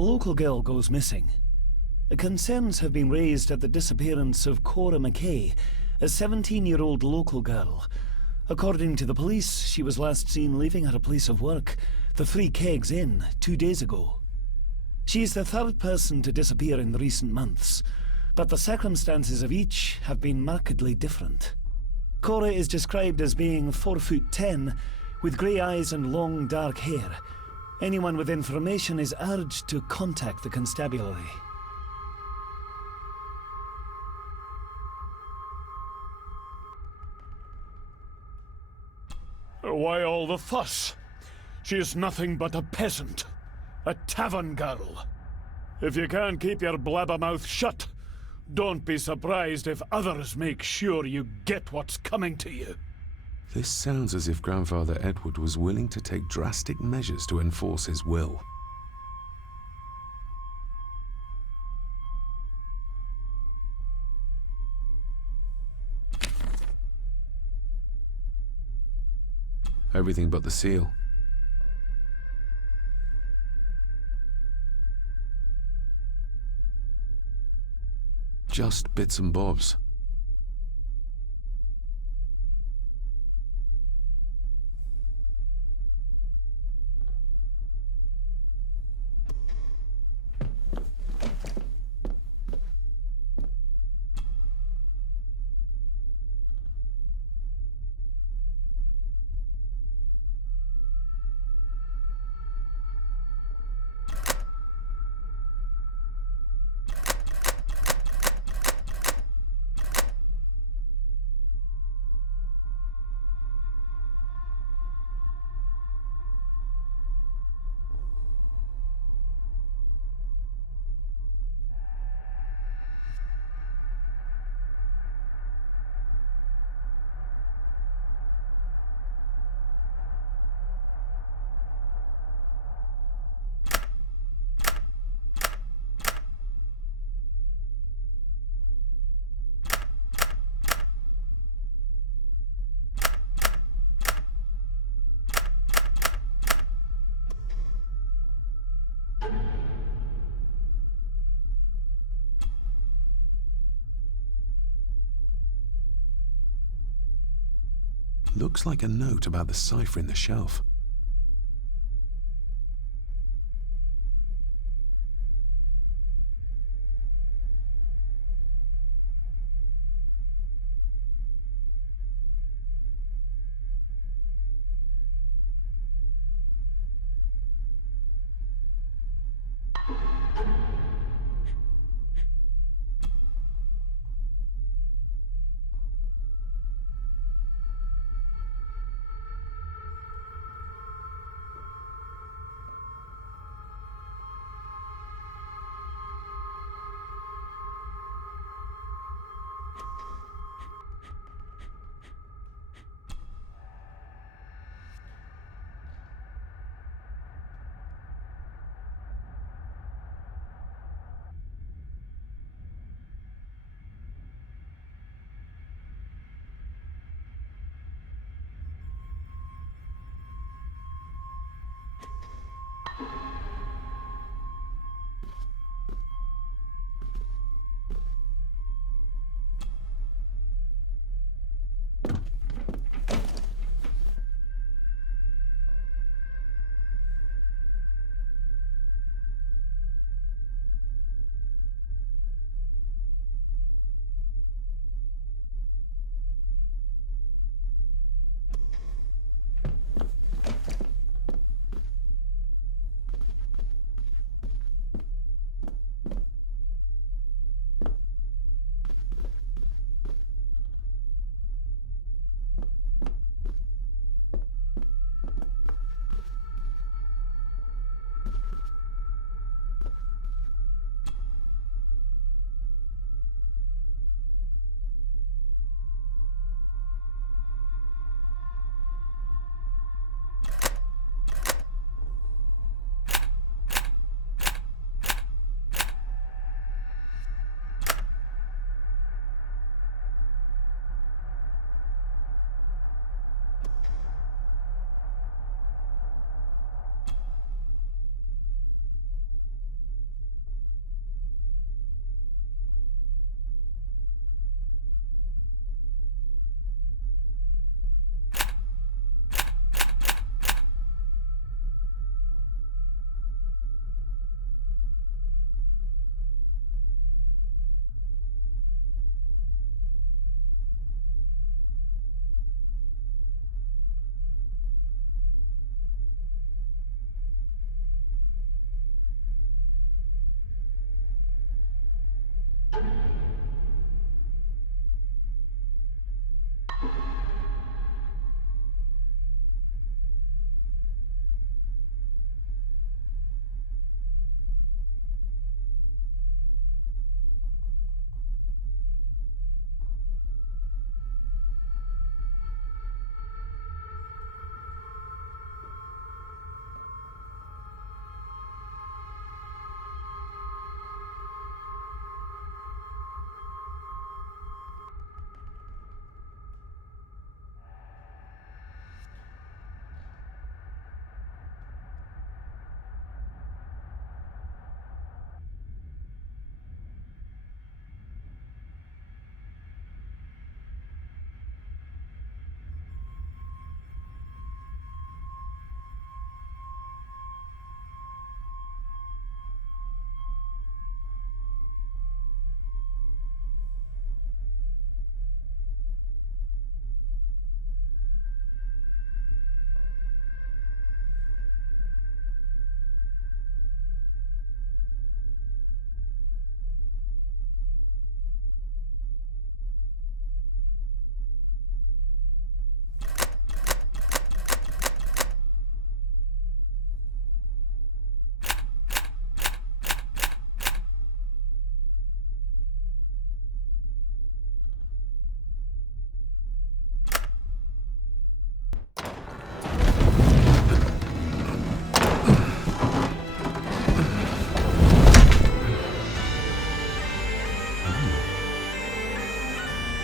A local girl goes missing. Concerns have been raised at the disappearance of Cora McKay, a 17-year-old local girl. According to the police, she was last seen leaving her place of work, the Three Kegs Inn, 2 days ago. She's the third person to disappear in recent months, but the circumstances of each have been markedly different. Cora is described as being 4'10", with grey eyes and long dark hair. Anyone with information is urged to contact the constabulary. Why all the fuss? She is nothing but a peasant. A tavern girl. If you can't keep your blabbermouth shut, don't be surprised if others make sure you get what's coming to you. This sounds as if Grandfather Edward was willing to take drastic measures to enforce his will. Everything but the seal. Just bits and bobs. Looks like a note about the cipher in the shelf.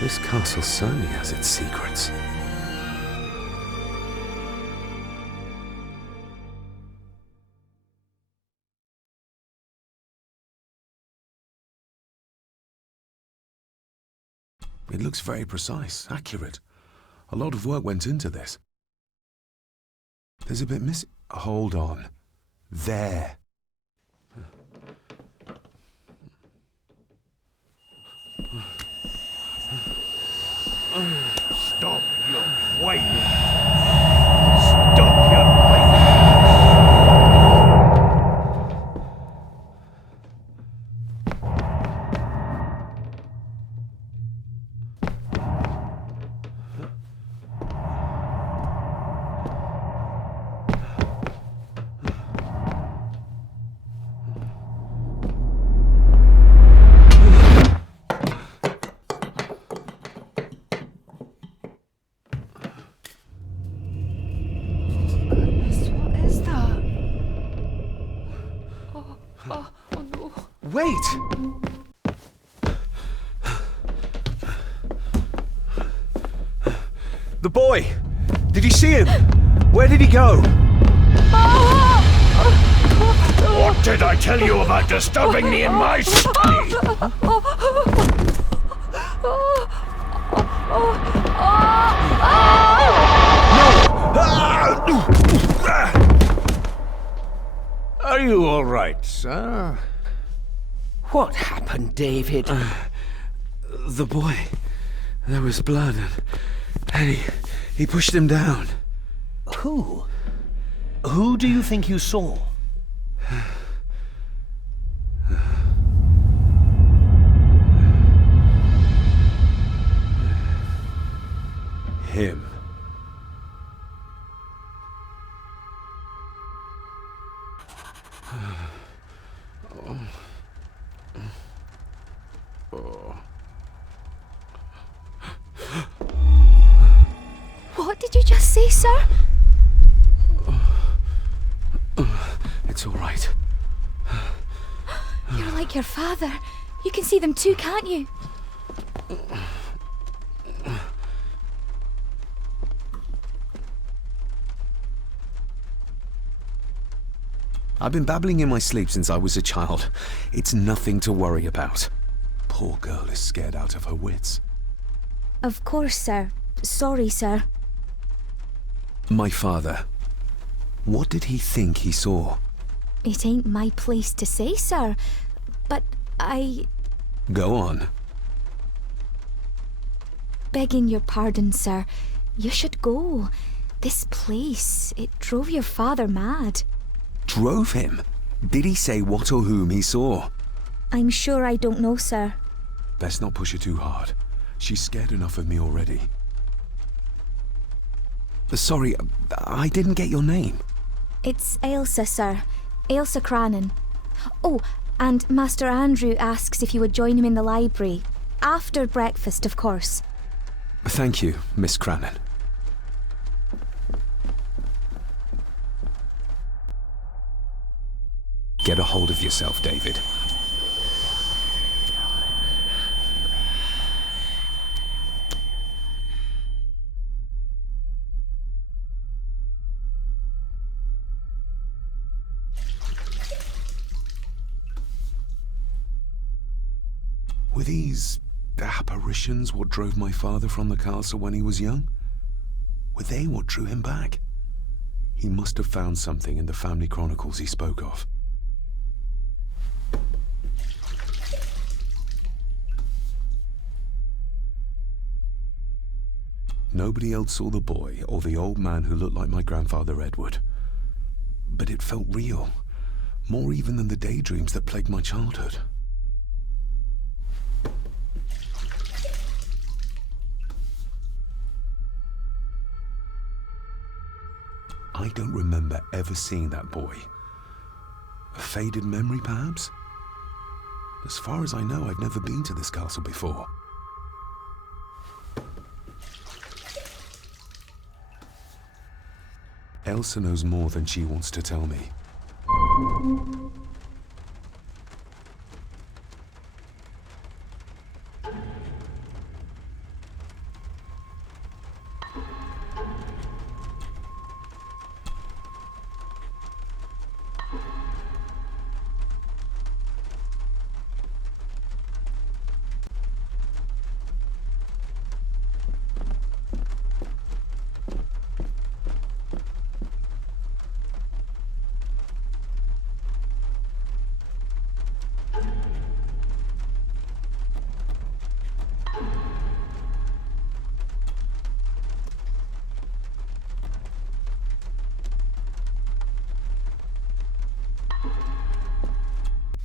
This castle certainly has its secrets. It looks very precise, accurate. A lot of work went into this. There's a bit missing. Hold on. There. Stop your whining! Stop your whining! Wait! The boy! Did you see him? Where did he go? What did I tell you about disturbing me in my study? Are you all right, sir? What happened, David? The boy. There was blood and he pushed him down. Who? Who do you think you saw? Him. What did you just say, sir? It's all right. You're like your father. You can see them too, can't you? I've been babbling in my sleep since I was a child. It's nothing to worry about. Poor girl is scared out of her wits. Of course, sir. Sorry, sir. My father. What did he think he saw? It ain't my place to say, sir. But Go on. begging your pardon, sir. You should go. This place, it drove your father mad. Drove him? Did he say what or whom he saw? I'm sure I don't know, sir. Best not push her too hard. She's scared enough of me already. Sorry, I didn't get your name. It's Ailsa, sir. Ailsa Crannan. Oh, and Master Andrew asks if you would join him in the library. After breakfast, of course. Thank you, Miss Crannan. Get a hold of yourself, David. Were these apparitions what drove my father from the castle when he was young? Were they what drew him back? He must have found something in the family chronicles he spoke of. Nobody else saw the boy or the old man who looked like my grandfather Edward. But it felt real, more even than the daydreams that plagued my childhood. I don't remember ever seeing that boy. A faded memory, perhaps? As far as I know, I've never been to this castle before. Elsa knows more than she wants to tell me.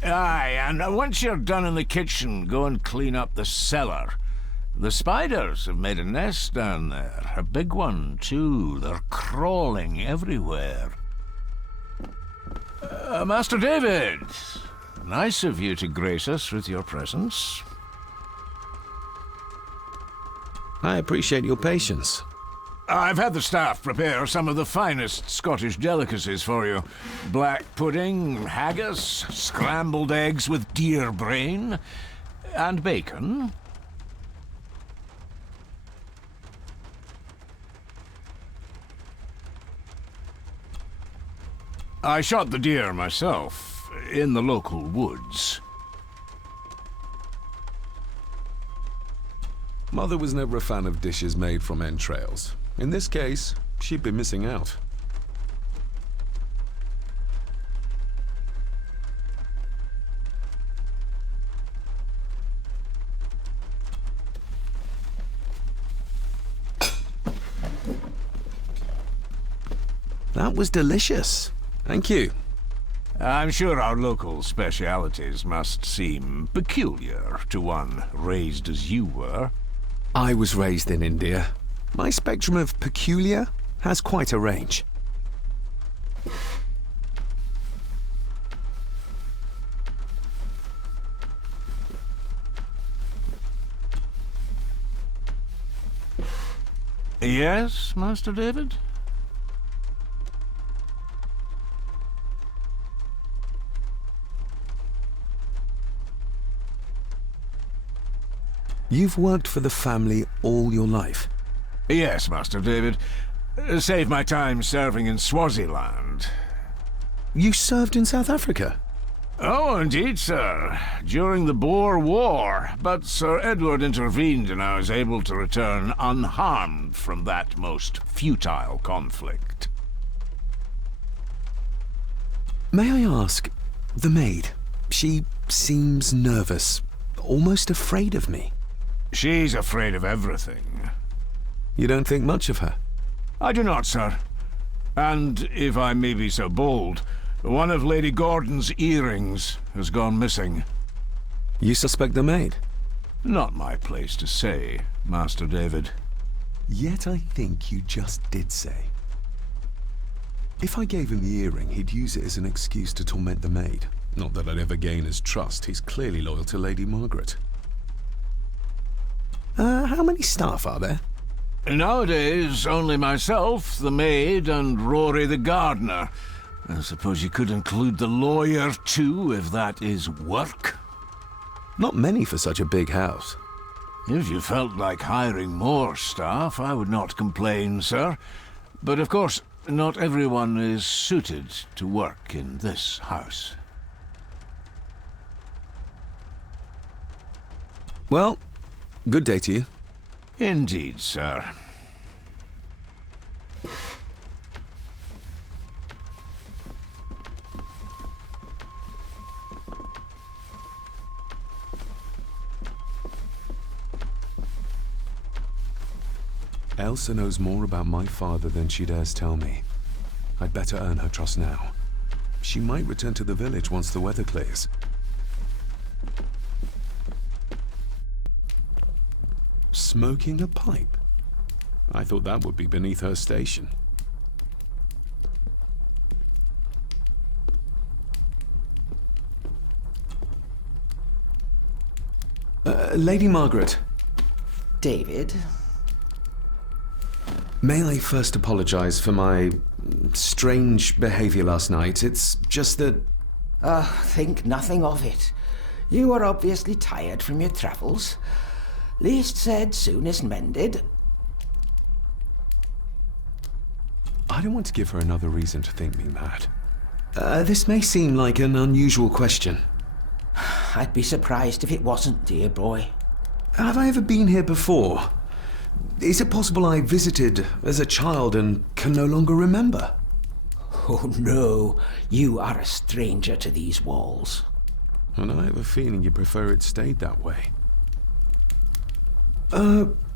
Aye, and once you're done in the kitchen, go and clean up the cellar. The spiders have made a nest down there. A big one, too. They're crawling everywhere. Master David, nice of you to grace us with your presence. I appreciate your patience. I've had the staff prepare some of the finest Scottish delicacies for you. Black pudding, haggis, scrambled eggs with deer brain, and bacon. I shot the deer myself, in the local woods. Mother was never a fan of dishes made from entrails. In this case, she'd be missing out. That was delicious. Thank you. I'm sure our local specialities must seem peculiar to one raised as you were. I was raised in India. My spectrum of peculiar has quite a range. Yes, Master David? You've worked for the family all your life? Yes, Master David. Saved my time serving in Swaziland. You served in South Africa? Oh, indeed, sir. During the Boer War. But Sir Edward intervened and I was able to return unharmed from that most futile conflict. May I ask, the maid, she seems nervous, almost afraid of me. She's afraid of everything. You don't think much of her? I do not, sir. And, if I may be so bold, one of Lady Gordon's earrings has gone missing. You suspect the maid? Not my place to say, Master David. Yet I think you just did say. If I gave him the earring, he'd use it as an excuse to torment the maid. Not that I'd ever gain his trust. He's clearly loyal to Lady Margaret. How many staff are there? Nowadays, only myself, the maid, and Rory the gardener. I suppose you could include the lawyer, too, if that is work. Not many for such a big house. If you felt like hiring more staff, I would not complain, sir. But of course, not everyone is suited to work in this house. Well, good day to you. Indeed, sir. Elsa knows more about my father than she dares tell me. I'd better earn her trust now. She might return to the village once the weather clears. Smoking a pipe? I thought that would be beneath her station. Lady Margaret. David? May I first apologize for my strange behavior last night? It's just that... Think nothing of it. You were obviously tired from your travels. Least said, soonest mended. I don't want to give her another reason to think me mad. This may seem like an unusual question. I'd be surprised if it wasn't, dear boy. Have I ever been here before? Is it possible I visited as a child and can no longer remember? Oh no, you are a stranger to these walls. And I have a feeling you prefer it stayed that way.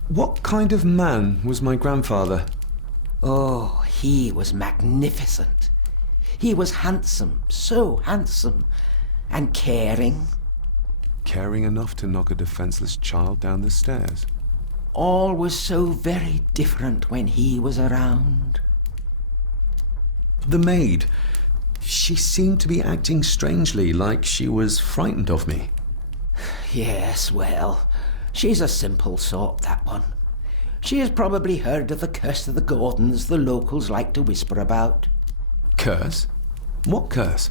What kind of man was my grandfather? Oh, he was magnificent. He was handsome, so handsome. And caring. Caring enough to knock a defenseless child down the stairs. All was so very different when he was around. The maid. She seemed to be acting strangely, like she was frightened of me. Yes, well, she's a simple sort, that one. She has probably heard of the curse of the Gordons the locals like to whisper about. Curse? What curse?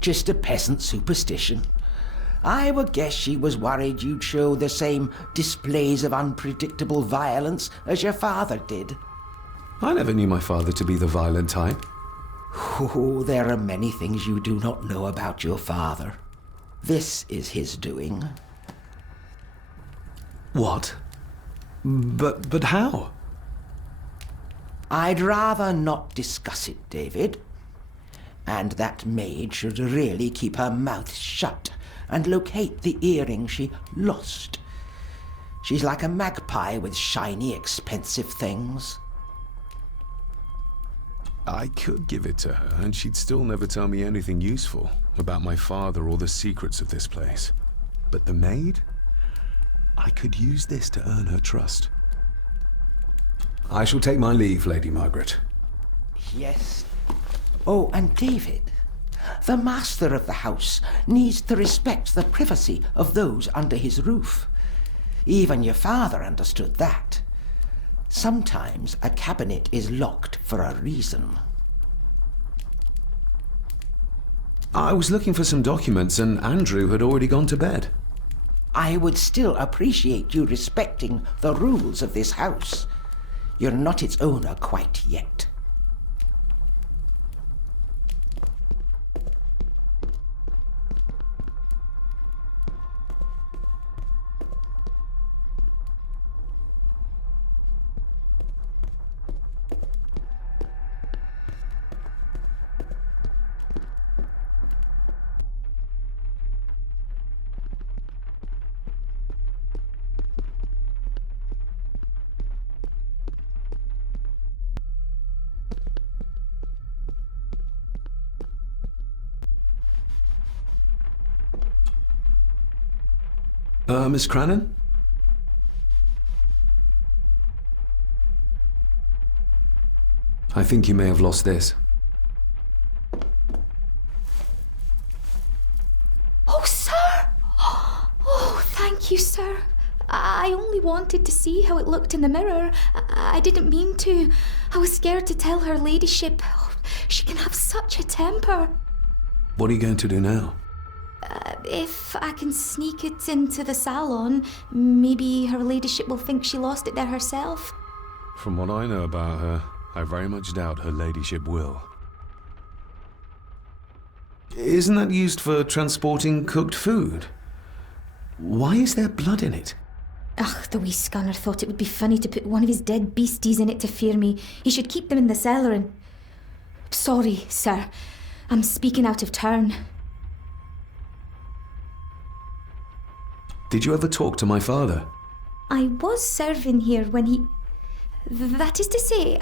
Just a peasant superstition. I would guess she was worried you'd show the same displays of unpredictable violence as your father did. I never knew my father to be the violent type. Oh, there are many things you do not know about your father. This is his doing. What? But how? I'd rather not discuss it, David. And that maid should really keep her mouth shut and locate the earring she lost. She's like a magpie with shiny, expensive things. I could give it to her, and she'd still never tell me anything useful about my father or the secrets of this place. But the maid? I could use this to earn her trust. I shall take my leave, Lady Margaret. Yes. Oh, and David, the master of the house needs to respect the privacy of those under his roof. Even your father understood that. Sometimes a cabinet is locked for a reason. I was looking for some documents, and Andrew had already gone to bed. I would still appreciate you respecting the rules of this house. You're not its owner quite yet. Miss Crannan? I think you may have lost this. Oh, sir! Oh, thank you, sir. I only wanted to see how it looked in the mirror. I didn't mean to. I was scared to tell her ladyship. Oh, she can have such a temper. What are you going to do now? If I can sneak it into the salon, maybe her ladyship will think she lost it there herself. From what I know about her, I very much doubt her ladyship will. Isn't that used for transporting cooked food? Why is there blood in it? Ugh, the wee scunner thought it would be funny to put one of his dead beasties in it to fear me. He should keep them in the cellar and... Sorry, sir. I'm speaking out of turn. Did you ever talk to my father? I was serving here when he... That is to say,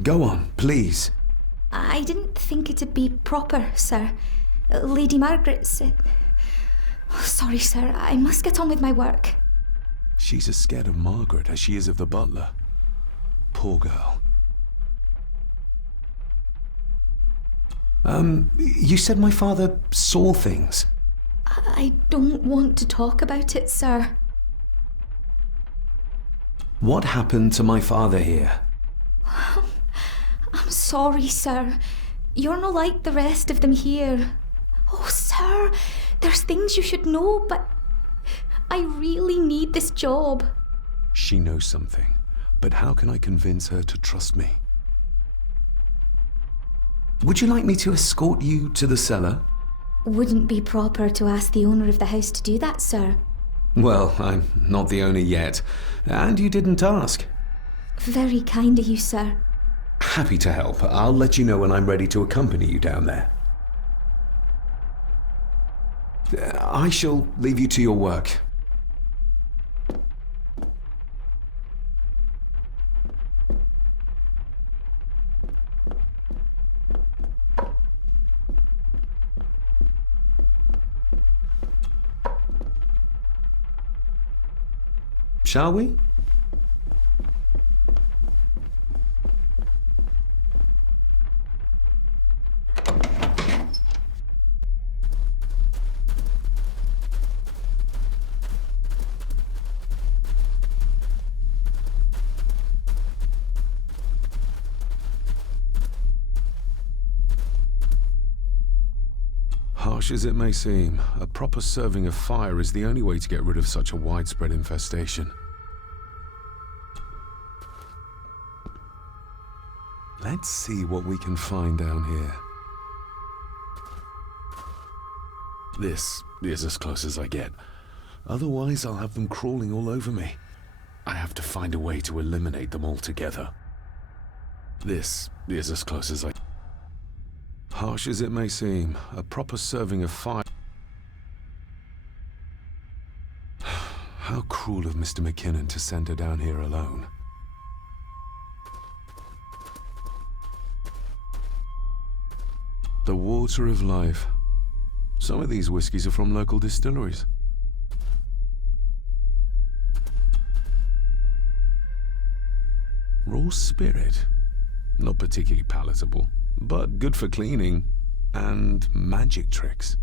Go on, please. I didn't think it'd be proper, sir. Lady Margaret said... Oh, sorry, sir. I must get on with my work. She's as scared of Margaret as she is of the butler. Poor girl. You said my father saw things. I don't want to talk about it, sir. What happened to my father here? I'm sorry, sir. You're not like the rest of them here. Oh, sir, there's things you should know, but I really need this job. She knows something, but how can I convince her to trust me? Would you like me to escort you to the cellar? Wouldn't be proper to ask the owner of the house to do that, sir. Well, I'm not the owner yet, and you didn't ask. Very kind of you, sir. Happy to help. I'll let you know when I'm ready to accompany you down there. I shall leave you to your work. shall we? Harsh as it may seem, a proper serving of fire is the only way to get rid of such a widespread infestation. Let's see what we can find down here. This is as close as I get. Otherwise, I'll have them crawling all over me. I have to find a way to eliminate them altogether. This is as close as I... Harsh as it may seem, a proper serving of fire... How cruel of Mr. McKinnon to send her down here alone. The water of life. Some of these whiskies are from local distilleries. Raw spirit. Not particularly palatable, but good for cleaning and magic tricks.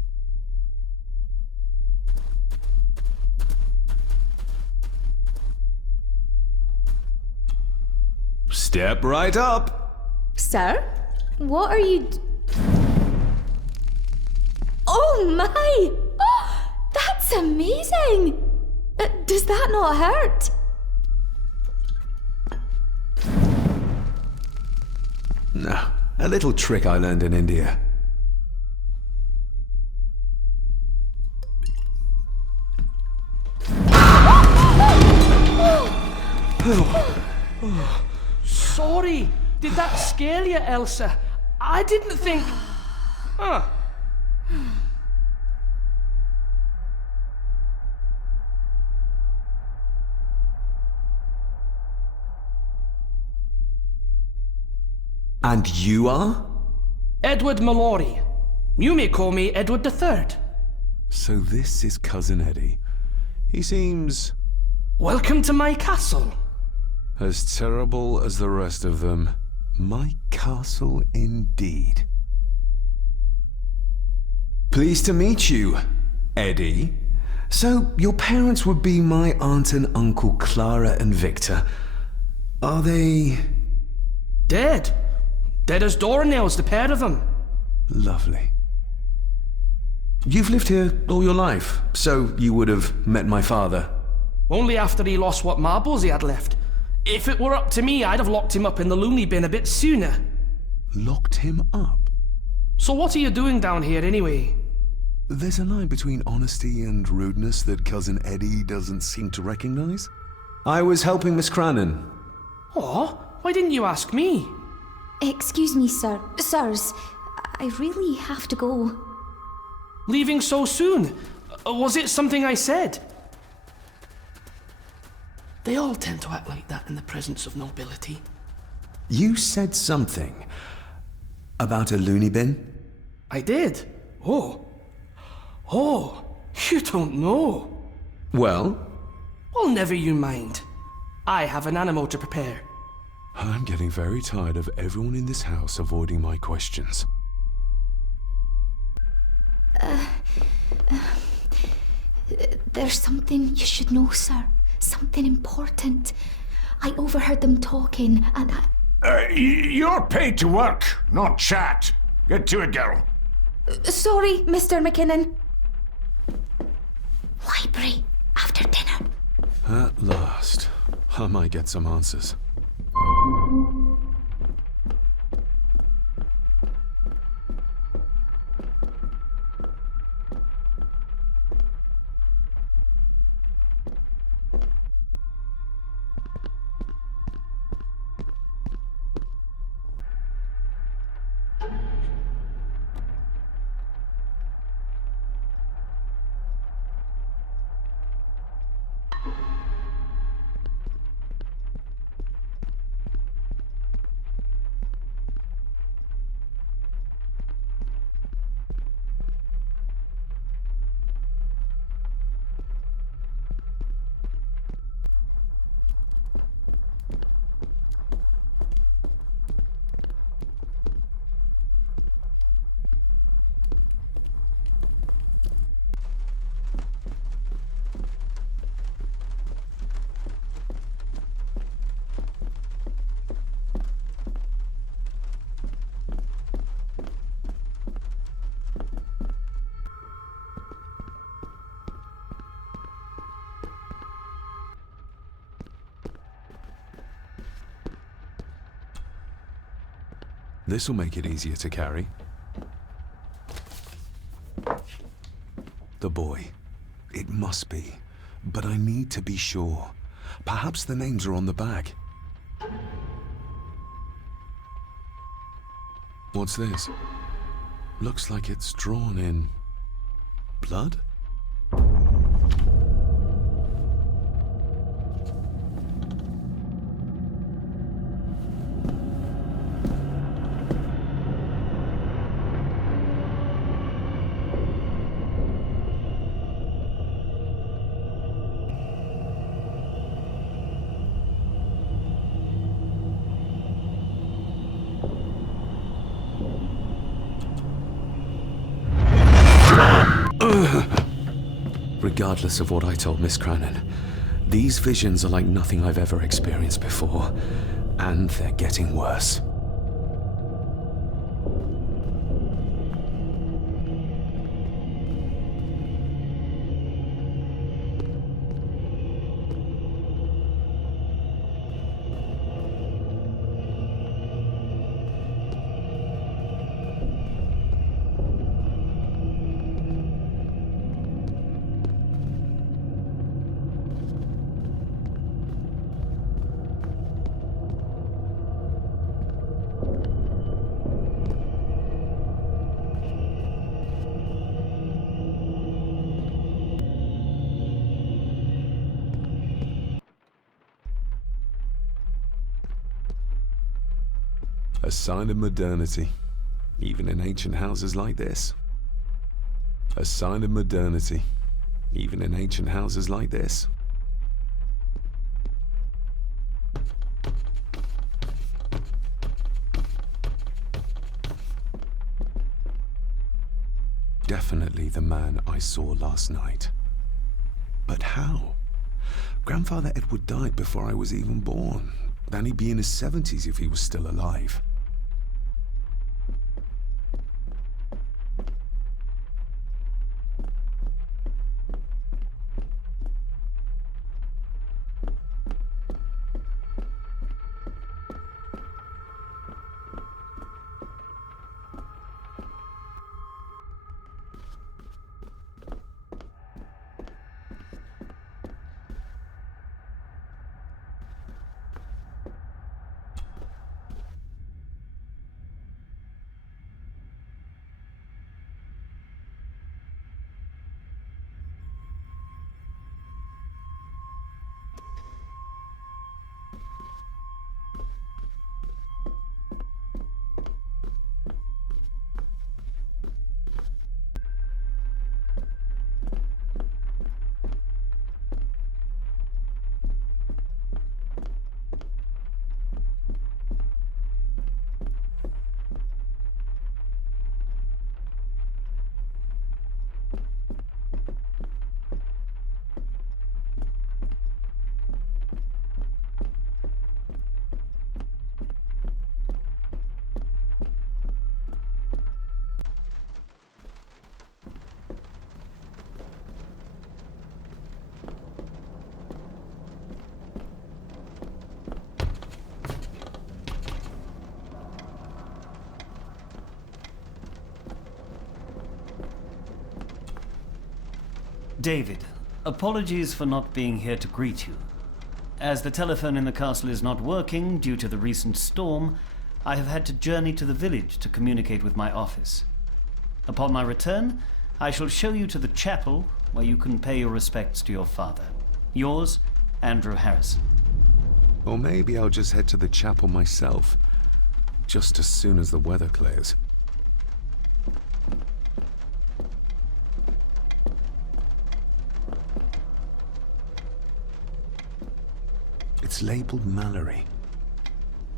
Step right up! Sir? What are you... Oh my! Oh, that's amazing! Does that not hurt? No, a little trick I learned in India. Sorry, did that scare you, Elsa? I didn't think... Huh. And you are? Edward Mallory. You may call me Edward III. So this is Cousin Eddie. He seems... Welcome to my castle. as terrible as the rest of them. My castle indeed. Pleased to meet you, Eddie. So, your parents would be my aunt and uncle Clara and Victor. Are they... Dead. Dead as doornails, the pair of them. Lovely. You've lived here all your life, so you would have met my father. Only after he lost what marbles he had left. If it were up to me, I'd have locked him up in the loony bin a bit sooner. Locked him up? So what are you doing down here anyway? There's a line between honesty and rudeness that Cousin Eddie doesn't seem to recognize. I was helping Miss Crannan. Oh, why didn't you ask me? Excuse me, sir. Sirs, I really have to go. Leaving so soon? Was it something I said? They all tend to act like that in the presence of nobility. You said something about a loony bin? I did. Oh, you don't know. Well? Well, never you mind. I have an animal to prepare. I'm getting very tired of everyone in this house avoiding my questions. There's something you should know, sir. Something important. I overheard them talking, and You're paid to work, not chat. Get to it, girl. Sorry, Mr. McKinnon. Library, after dinner. At last. I might get some answers. This'll make it easier to carry. The boy. It must be. But I need to be sure. Perhaps the names are on the back. What's this? Looks like it's drawn in blood? Regardless of what I told Miss Cranon, these visions are like nothing I've ever experienced before, and they're getting worse. A sign of modernity, even in ancient houses like this. A sign of modernity, even in ancient houses like this. Definitely the man I saw last night. But how? Grandfather Edward died before I was even born. Then he'd be in his 70s if he was still alive. David, apologies for not being here to greet you. As the telephone in the castle is not working due to the recent storm, I have had to journey to the village to communicate with my office. Upon my return, I shall show you to the chapel where you can pay your respects to your father. Yours, Andrew Harrison. Or maybe I'll just head to the chapel myself, just as soon as the weather clears. It's labeled Mallory.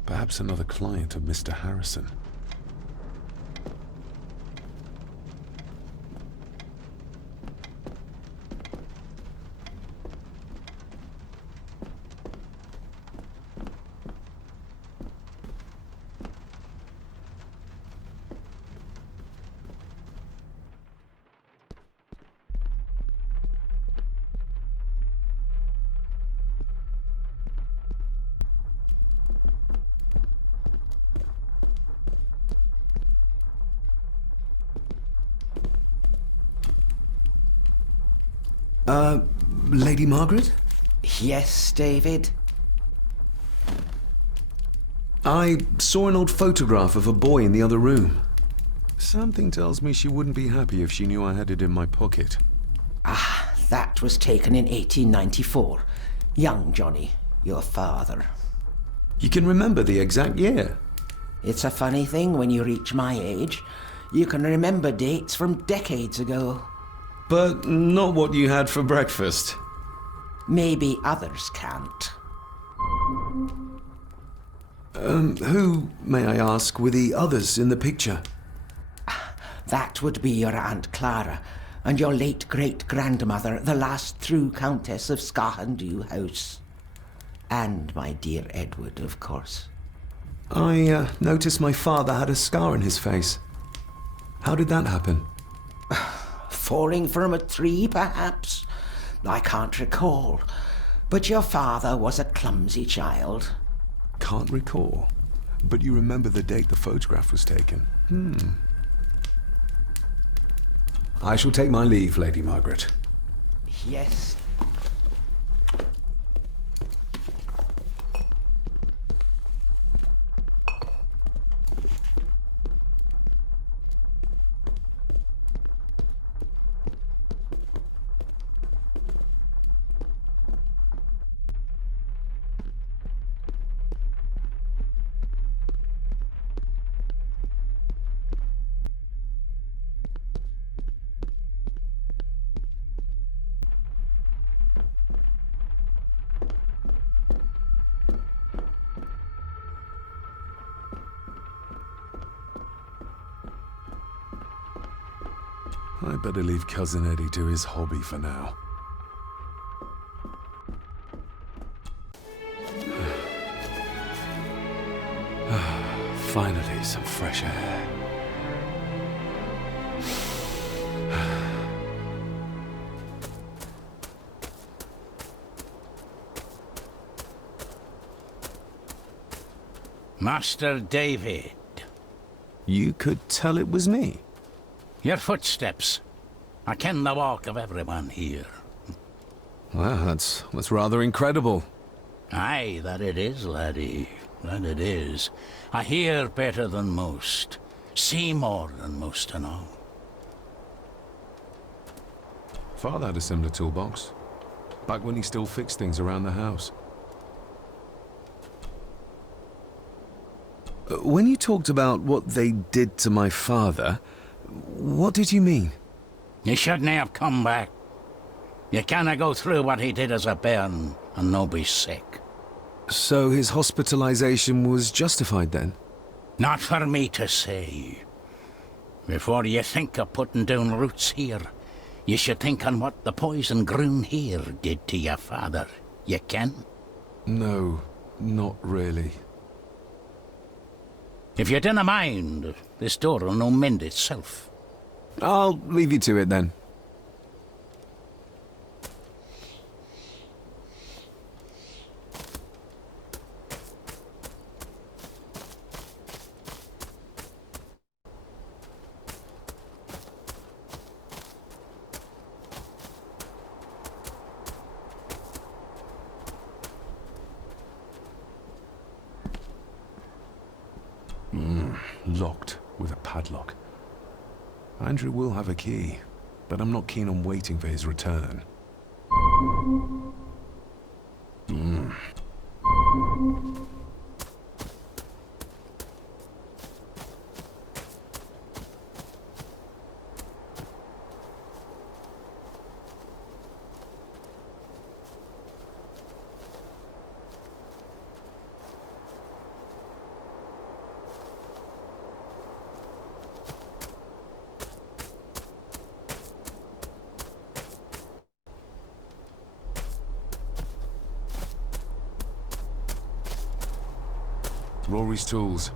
Perhaps another client of Mr. Harrison. Lady Margaret? Yes, David? I saw an old photograph of a boy in the other room. Something tells me she wouldn't be happy if she knew I had it in my pocket. Ah, that was taken in 1894. Young Johnny, your father. You can remember the exact year? It's a funny thing when you reach my age. You can remember dates from decades ago. But not what you had for breakfast. Maybe others can't. Who, may I ask, were the others in the picture? That would be your Aunt Clara and your late great-grandmother, the last true Countess of Scahandew House. And my dear Edward, of course. I noticed my father had a scar on his face. How did that happen? Falling from a tree, perhaps? I can't recall. But your father was a clumsy child. Can't recall. But you remember the date the photograph was taken? I shall take my leave, Lady Margaret. Yes. I better leave Cousin Eddie to his hobby for now. Finally, some fresh air. Master David. You could tell it was me. Your footsteps. I ken the walk of everyone here. Well, that's rather incredible. Aye, that it is, laddie. That it is. I hear better than most. See more than most and all. Father had a similar toolbox. Back when he still fixed things around the house. When you talked about what they did to my father, what did you mean? You shouldn't have come back. You canna go through what he did as a bairn and no be sick. So his hospitalization was justified then? Not for me to say. Before you think of putting down roots here, you should think on what the poison grown here did to your father. You can? No, not really. If you dinna mind, this door'll no mend itself. I'll leave you to it then. Locked with a padlock. Andrew will have a key, but I'm not keen on waiting for his return. Rory's tools.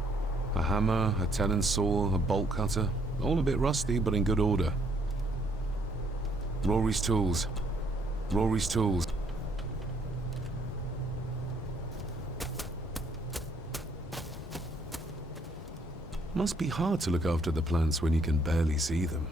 A hammer, a tenon saw, a bolt cutter. All a bit rusty, but in good order. Rory's tools. Rory's tools. Must be hard to look after the plants when you can barely see them.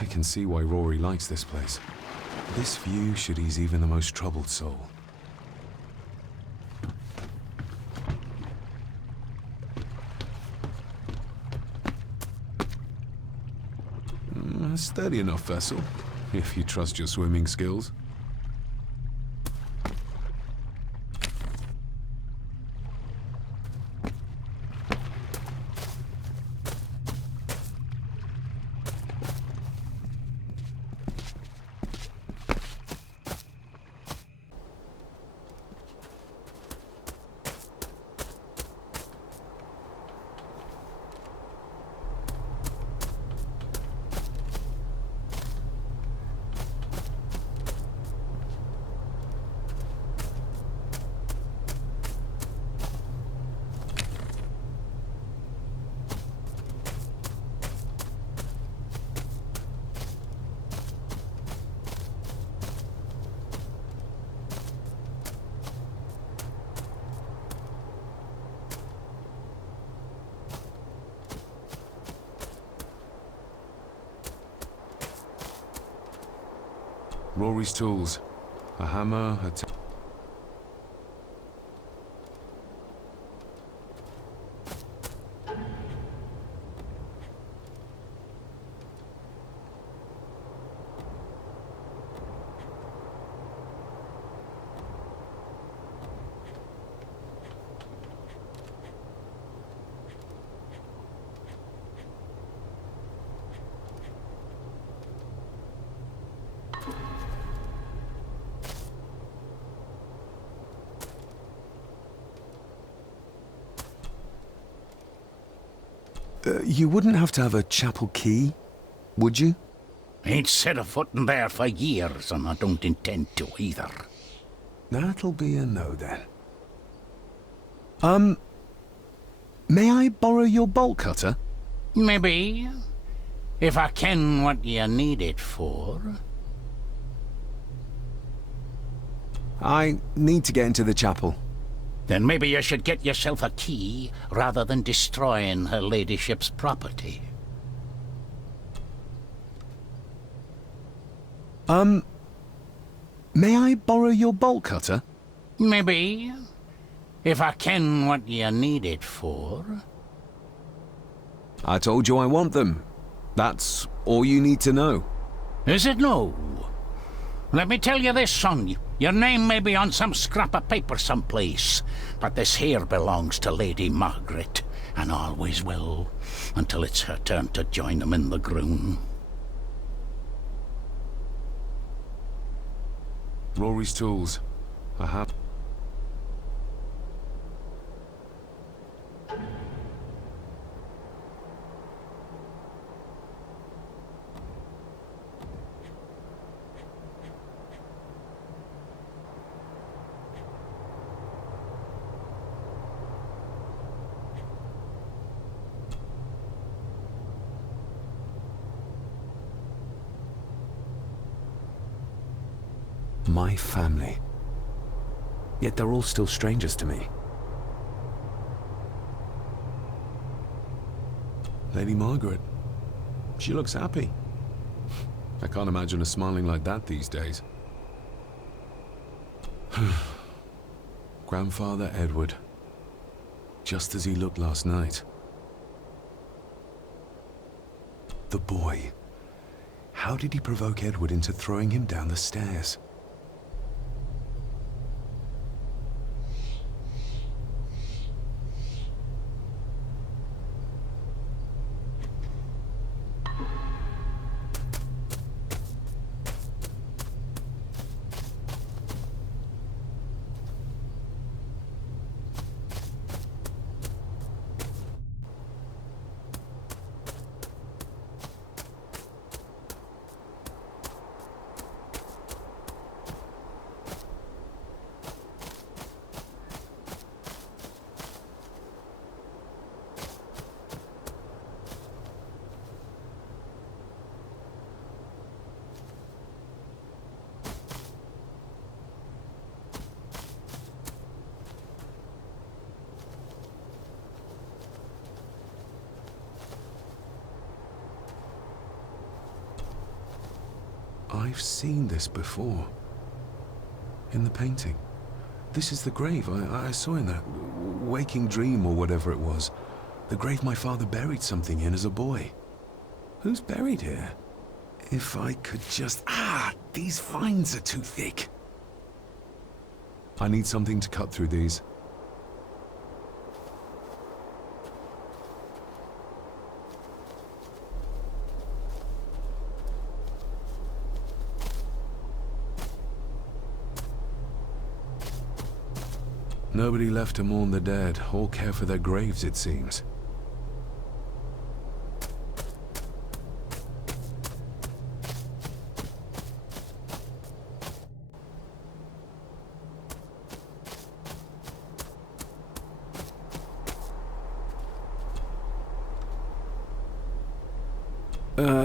I can see why Rory likes this place. This view should ease even the most troubled soul. A sturdy enough vessel, if you trust your swimming skills. Rory's tools. A hammer, a you wouldn't have to have a chapel key, would you? Ain't set a foot in there for years, and I don't intend to either. That'll be a no then. May I borrow your bolt cutter? Maybe. If I ken what you need it for. I need to get into the chapel. Then maybe you should get yourself a key, rather than destroying her ladyship's property. May I borrow your bolt cutter? Maybe. If I ken what you need it for. I told you I want them. That's all you need to know. Is it no? Let me tell you this, son. Your name may be on some scrap of paper someplace, but this here belongs to Lady Margaret, and always will, until it's her turn to join them in the groon. Rory's tools. I have... My family. Yet they're all still strangers to me. Lady Margaret. She looks happy. I can't imagine her smiling like that these days. Grandfather Edward. Just as he looked last night. The boy. How did he provoke Edward into throwing him down the stairs? I've seen this before. In the painting. This is the grave I saw in that waking dream or whatever it was. The grave my father buried something in as a boy. Who's buried here? If I could just... these vines are too thick. I need something to cut through these. Nobody left to mourn the dead, or care for their graves, it seems.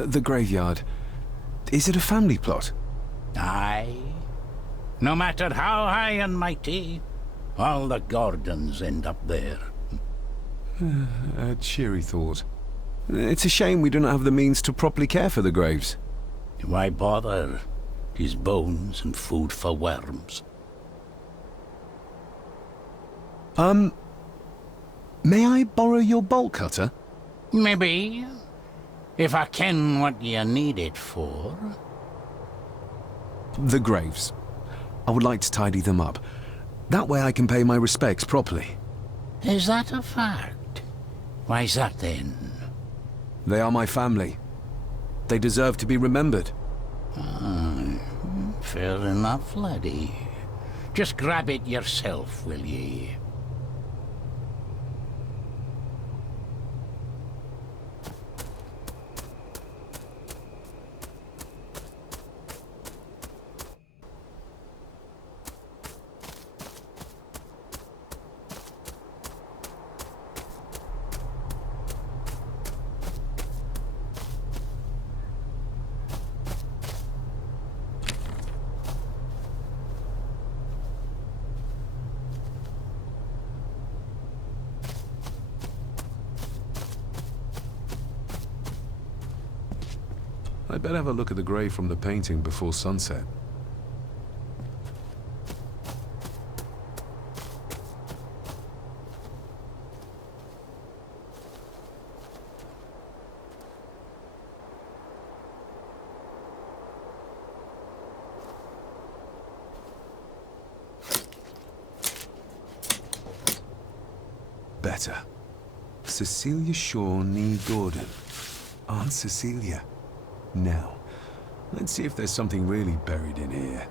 The graveyard. Is it a family plot? Aye. No matter how high and mighty, all the Gordons end up there. A cheery thought. It's a shame we don't have the means to properly care for the graves. Why bother? 'Tis bones and food for worms. May I borrow your bolt cutter? Maybe. If I ken what you need it for. The graves. I would like to tidy them up. That way I can pay my respects properly. Is that a fact? Why's that then? They are my family. They deserve to be remembered. Fair enough, laddie. Just grab it yourself, will ye? I'd better have a look at the grave from the painting before sunset. Better. Cecilia Shaw, nee Gordon. Aunt Cecilia. Now, let's see if there's something really buried in here.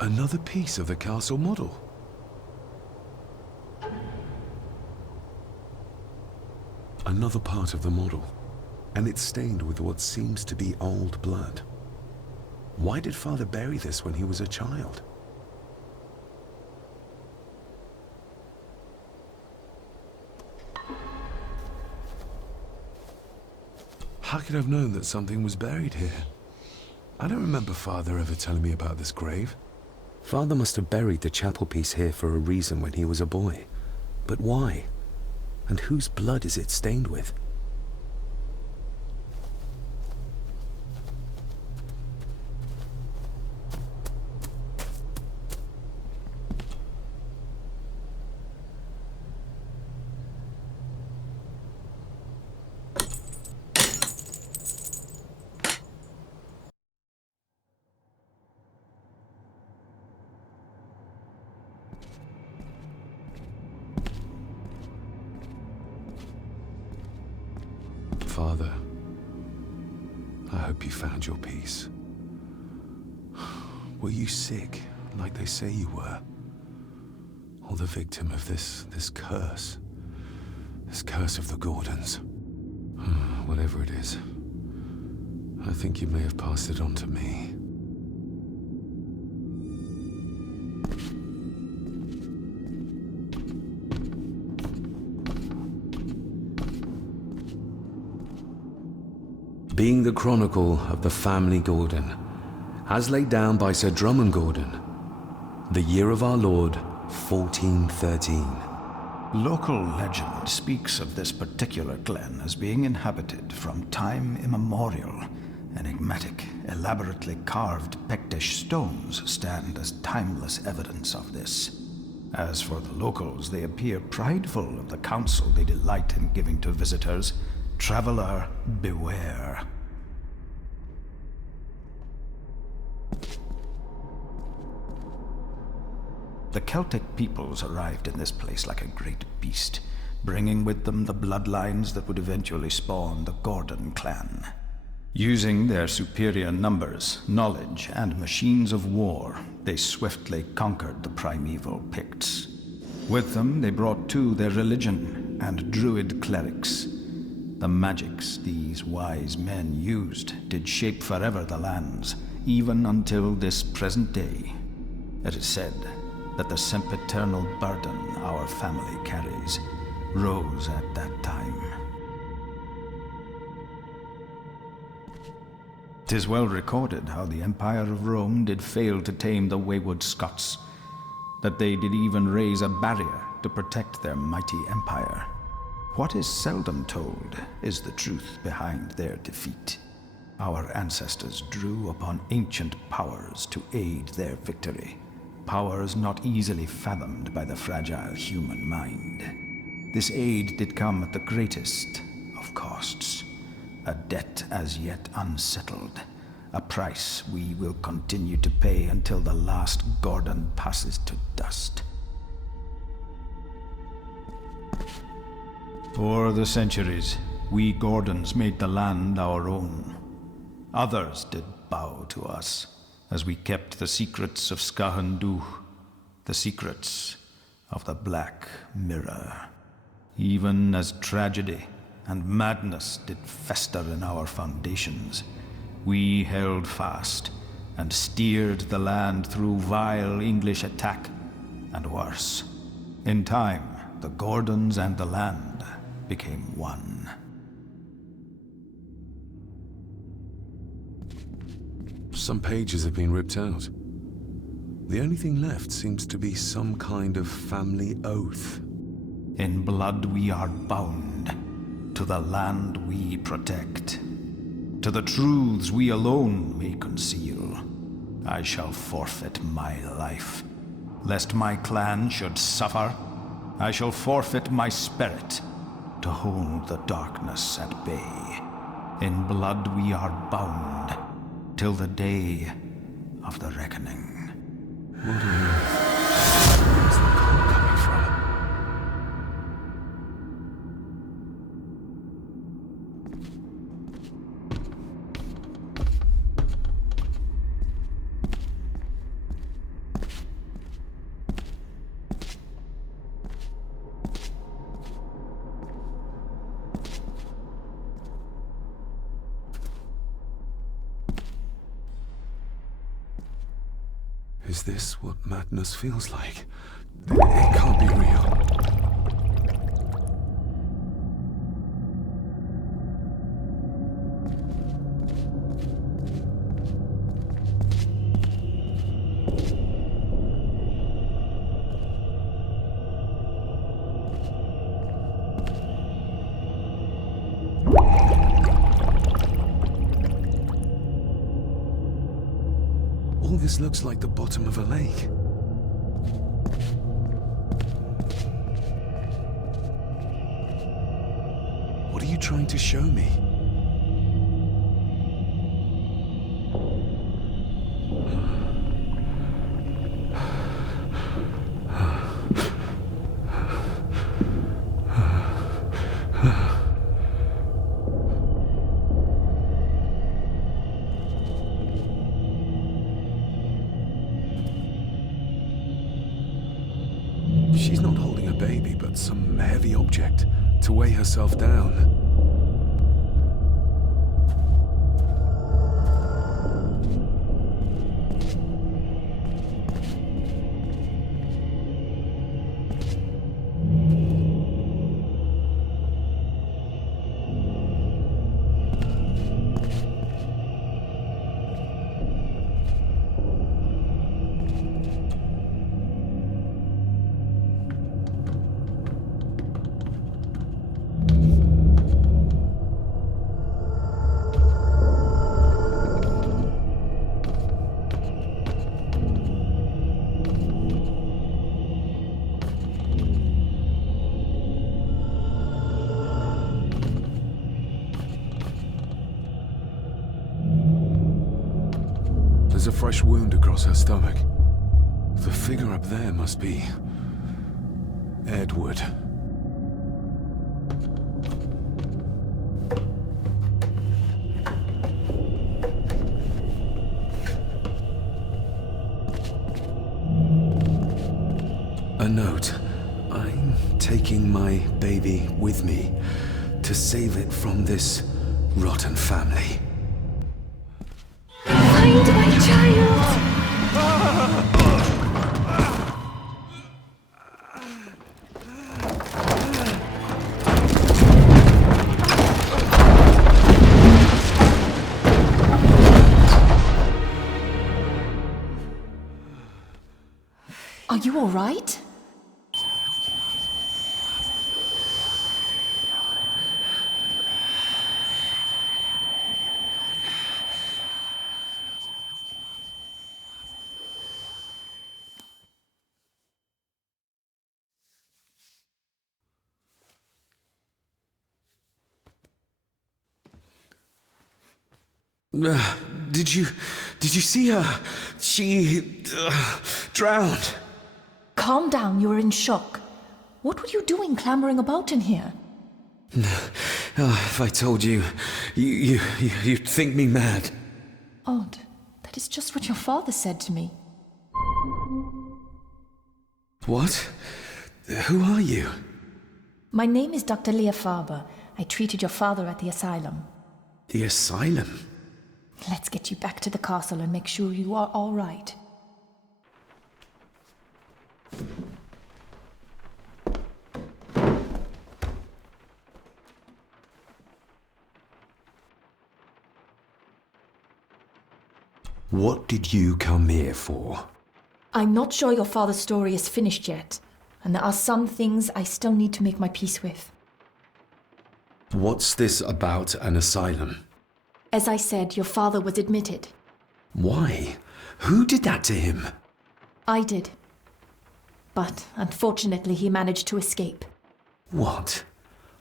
Another piece of the castle model. Another part of the model, and it's stained with what seems to be old blood. Why did Father bury this when he was a child? How could I have known that something was buried here? I don't remember Father ever telling me about this grave. Father must have buried the chapel piece here for a reason when he was a boy. But why? And whose blood is it stained with? Father, I hope you found your peace. Were you sick, like they say you were? Or the victim of this curse? This curse of the Gordons? Whatever it is, I think you may have passed it on to me. Being the chronicle of the family Gordon, as laid down by Sir Drummond Gordon, the year of our Lord, 1413. Local legend speaks of this particular glen as being inhabited from time immemorial, Enigmatic, elaborately carved Pektish stones stand as timeless evidence of this. As for the locals, they appear prideful of the counsel they delight in giving to visitors. Traveler, beware. The Celtic peoples arrived in this place like a great beast, bringing with them the bloodlines that would eventually spawn the Gordon clan. Using their superior numbers, knowledge, and machines of war, they swiftly conquered the primeval Picts. With them, they brought too their religion and druid clerics. The magics these wise men used did shape forever the lands, even until this present day. It is said that the sempiternal burden our family carries rose at that time. 'Tis well recorded how the Empire of Rome did fail to tame the wayward Scots, that they did even raise a barrier to protect their mighty empire. What is seldom told is the truth behind their defeat. Our ancestors drew upon ancient powers to aid their victory, powers not easily fathomed by the fragile human mind. This aid did come at the greatest of costs, a debt as yet unsettled, a price we will continue to pay until the last Gordon passes to dust. For the centuries, we Gordons made the land our own. Others did bow to us, as we kept the secrets of Skahandu, the secrets of the Black Mirror. Even as tragedy and madness did fester in our foundations, we held fast and steered the land through vile English attack and worse. In time, the Gordons and the land became one. Some pages have been ripped out. The only thing left seems to be some kind of family oath. In blood we are bound to the land we protect, to the truths we alone may conceal. I shall forfeit my life, lest my clan should suffer. I shall forfeit my spirit to hold the darkness at bay. In blood we are bound till the day of the reckoning. What on earth? Where's the call coming from? Is this what madness feels like? It can't be real. All this looks like the bottom of a lake. What are you trying to show me? She's not holding a baby, but some heavy object to weigh herself down. fresh wound across her stomach. The figure up there must be Edward. A note. I'm taking my baby with me to save it from this rotten family. Find my child! Are you all right? Did you see her? She drowned. Calm down, you were in shock. What were you doing clambering about in here? If I told you, you'd think me mad. Odd. That is just what your father said to me. What? Who are you? My name is Dr. Leah Farber. I treated your father at the asylum. The asylum? Let's get you back to the castle and make sure you are all right. What did you come here for? I'm not sure your father's story is finished yet, and there are some things I still need to make my peace with. What's this about an asylum? As I said, your father was admitted. Why? Who did that to him? I did. But unfortunately, he managed to escape. What?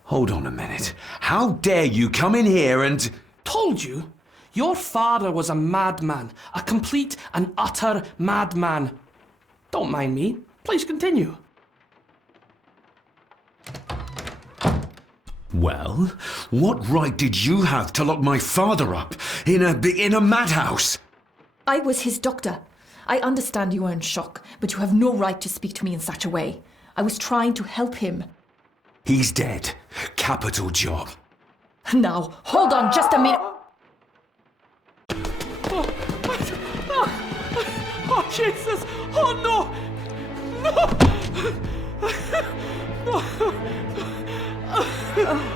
Hold on a minute. How dare you come in here and... Told you? Your father was a madman. A complete and utter madman. Don't mind me. Please continue. Well, what right did you have to lock my father up in a madhouse? I was his doctor. I understand you are in shock, but you have no right to speak to me in such a way. I was trying to help him. He's dead. Capital job. Now, hold on just a minute. Oh, Jesus! Oh, no! No! No!